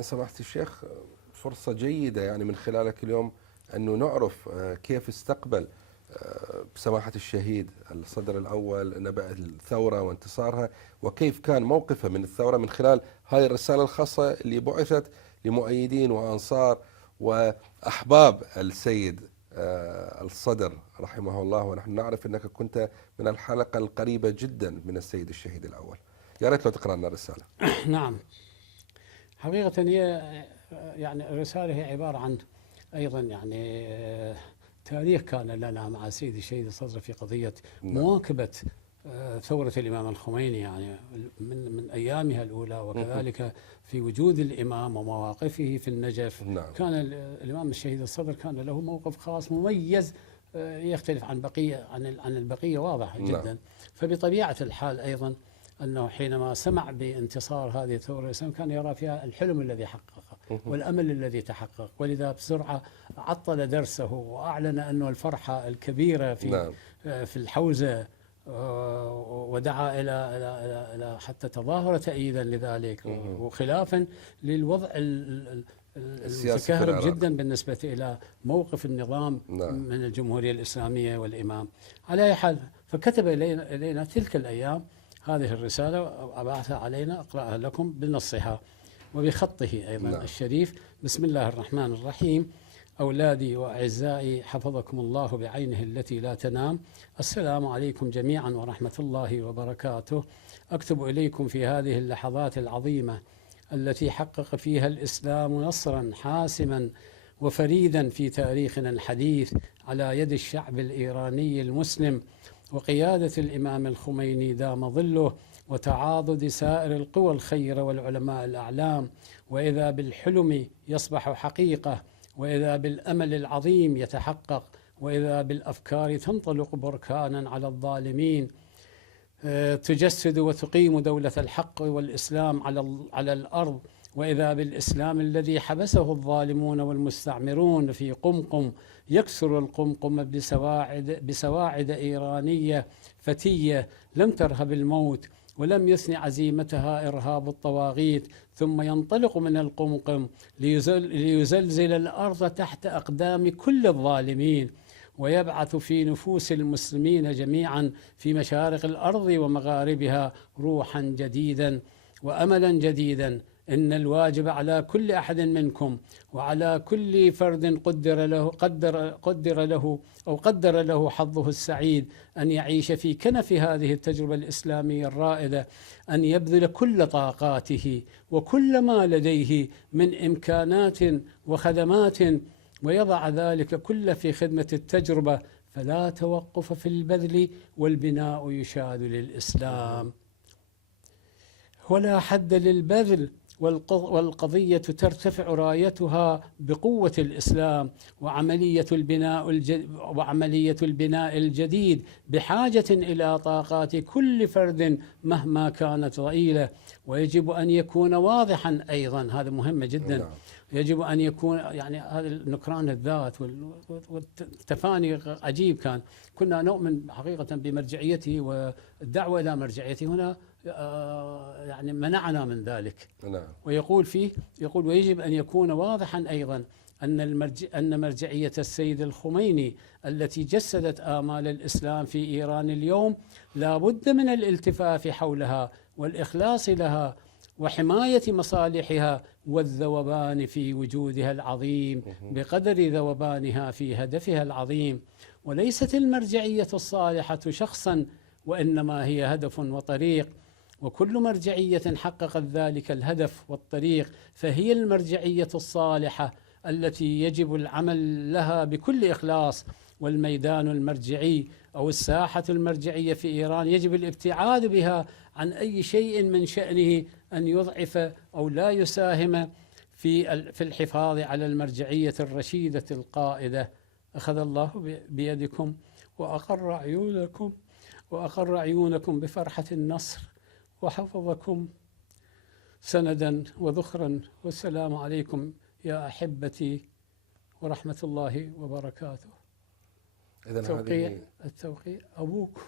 سماحة الشيخ، فرصة جيدة يعني من خلالك اليوم أنه نعرف كيف استقبل سماحة الشهيد الصدر الأول نبأ الثورة وانتصارها، وكيف كان موقفه من الثورة من خلال هاي الرسالة الخاصة اللي بعثت لمؤيدين وأنصار وأحباب السيد الصدر رحمه الله. ونحن نعرف أنك كنت من الحلقة القريبة جدا من السيد الشهيد الأول. يا ريت لو تقرأ لنا الرسالة. نعم، حقيقة هي يعني الرسالة هي عبارة عن أيضا يعني تاريخ كان لنا مع السيد الشهيد الصدر في قضية مواكبة ثورة الإمام الخميني، يعني من أيامها الأولى، وكذلك في وجود الإمام ومواقفه في النجف. نعم. كان الإمام الشهيد الصدر كان له موقف خاص مميز يختلف عن البقية واضح جدا. نعم. فبطبيعة الحال أيضا أنه حينما سمع بانتصار هذه الثورة الإسلامية كان يرى فيها الحلم الذي حققه والأمل الذي تحقق، ولذا بسرعة عطل درسه وأعلن أنه الفرحة الكبيرة في الحوزة، ودعا إلى حتى تظاهر تأييدا لذلك، وخلافا للوضع المتكهرب جدا بالنسبة إلى موقف النظام من الجمهورية الإسلامية والإمام. على أي حال، فكتب إلينا تلك الأيام هذه الرسالة وأبعثها علينا، أقرأها لكم بنصها وبخطه أيضا الشريف. بسم الله الرحمن الرحيم. أولادي وأعزائي حفظكم الله بعينه التي لا تنام، السلام عليكم جميعا ورحمة الله وبركاته. أكتب إليكم في هذه اللحظات العظيمة التي حقق فيها الإسلام نصرا حاسما وفريدا في تاريخنا الحديث على يد الشعب الإيراني المسلم وقيادة الإمام الخميني دام ظله، وتعاضد سائر القوى الخيرة والعلماء الأعلام، وإذا بالحلم يصبح حقيقة، وإذا بالأمل العظيم يتحقق، وإذا بالأفكار تنطلق بركانا على الظالمين، تجسد وتقيم دولة الحق والإسلام على الأرض، وإذا بالإسلام الذي حبسه الظالمون والمستعمرون في قمقم يكسر القمقم بسواعد إيرانية فتية لم ترهب الموت ولم يثن عزيمتها إرهاب الطواغيت، ثم ينطلق من القمقم ليزلزل الأرض تحت أقدام كل الظالمين، ويبعث في نفوس المسلمين جميعا في مشارق الأرض ومغاربها روحا جديدا وأملا جديدا. إن الواجب على كل أحد منكم وعلى كل فرد قدر له حظه السعيد أن يعيش في كنف هذه التجربة الإسلامية الرائدة أن يبذل كل طاقاته وكل ما لديه من إمكانات وخدمات، ويضع ذلك كله في خدمة التجربة، فلا توقف في البذل، والبناء يشاد للإسلام ولا حد للبذل، والقضية ترتفع رايتها بقوة الإسلام، وعملية البناء الجديد بحاجة إلى طاقات كل فرد مهما كانت ضئيلة. ويجب أن يكون واضحا أيضا، هذا مهم جدا، يجب أن يكون يعني هذا نكران الذات والتفاني عجيب. كنا نؤمن حقيقة بمرجعيته والدعوة إلى مرجعيته، هنا يعني منعنا من ذلك. ويقول ويجب أن يكون واضحا أيضا أن مرجعية السيد الخميني التي جسدت آمال الإسلام في إيران اليوم لا بد من الالتفاف حولها والإخلاص لها وحماية مصالحها والذوبان في وجودها العظيم بقدر ذوبانها في هدفها العظيم. وليست المرجعية الصالحة شخصا، وإنما هي هدف وطريق، وكل مرجعية حققت ذلك الهدف والطريق فهي المرجعية الصالحة التي يجب العمل لها بكل إخلاص. والميدان المرجعي أو الساحة المرجعية في إيران يجب الابتعاد بها عن أي شيء من شأنه أن يضعف أو لا يساهم في الحفاظ على المرجعية الرشيدة القائدة. أخذ الله بيدكم وأقر عيونكم بفرحة النصر، وحفظكم سندا وذخرا. والسلام عليكم يا أحبتي ورحمة الله وبركاته. إذن التوقيع أبوكم.